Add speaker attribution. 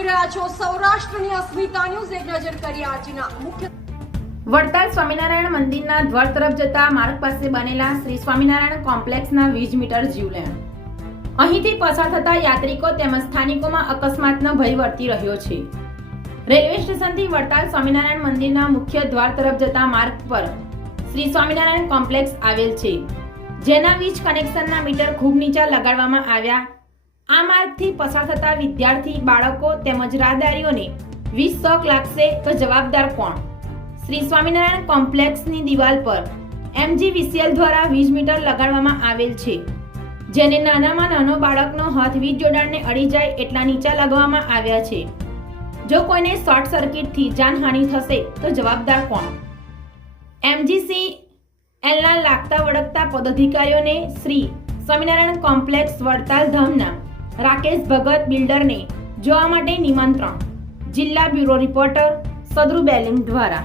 Speaker 1: જોઈ રહ્યા છો સૌરાષ્ટ્રની અસ્મિતા ન્યૂઝ. એક નજર કરી આજના મુખ્ય
Speaker 2: વડતાલ સ્વામિનારાયણ મંદિરના દ્વાર તરફ જતા માર્ગ પાસે બનેલા શ્રી સ્વામિનારાયણ કોમ્પ્લેક્સના વીજ મીટર જીવલેણ. અહીંથી પસાર થતા યાત્રિકો તેમજ સ્થાનિકોમાં અકસ્માતનો ભય વર્તી રહ્યો છે. રેલવે સ્ટેશનથી વડતાલ સ્વામિનારાયણ મંદિરના મુખ્ય દ્વાર તરફ જતા માર્ગ પર શ્રી સ્વામિનારાયણ કોમ્પ્લેક્સ આવેલ છે. જેના વીજ કનેક્શનના મીટર ખૂબ નીચા લગાડવામાં આવ્યા આ માર્ગથી પસાર થતા વિદ્યાર્થી, બાળકો તેમજ રાહદારીઓને વીસ શોખ લાગશે તો જવાબદાર કોણ? શ્રી સ્વામિનારાયણ કોમ્પ્લેક્સની દિવાલ પર એમજી વિસીએલ દ્વારા વીજ મીટર લગાડવામાં આવેલ છે, જેને નાનામાં નાનો બાળકનો હાથ વીજ જોડાણને અડી જાય એટલા નીચા લગાવવામાં આવ્યા છે. જો કોઈને શોર્ટ સર્કિટથી જાનહાનિ થશે તો જવાબદાર કોણ? એમજીસી એલના લાગતા વળગતા પદાધિકારીઓને શ્રી સ્વામિનારાયણ કોમ્પ્લેક્સ વડતાલ ધામના રાકેશ ભગત બિલ્ડરને જોવા માટે નિમંત્રણ. જિલ્લા બ્યુરો રિપોર્ટર સદરુ બેલિંગ દ્વારા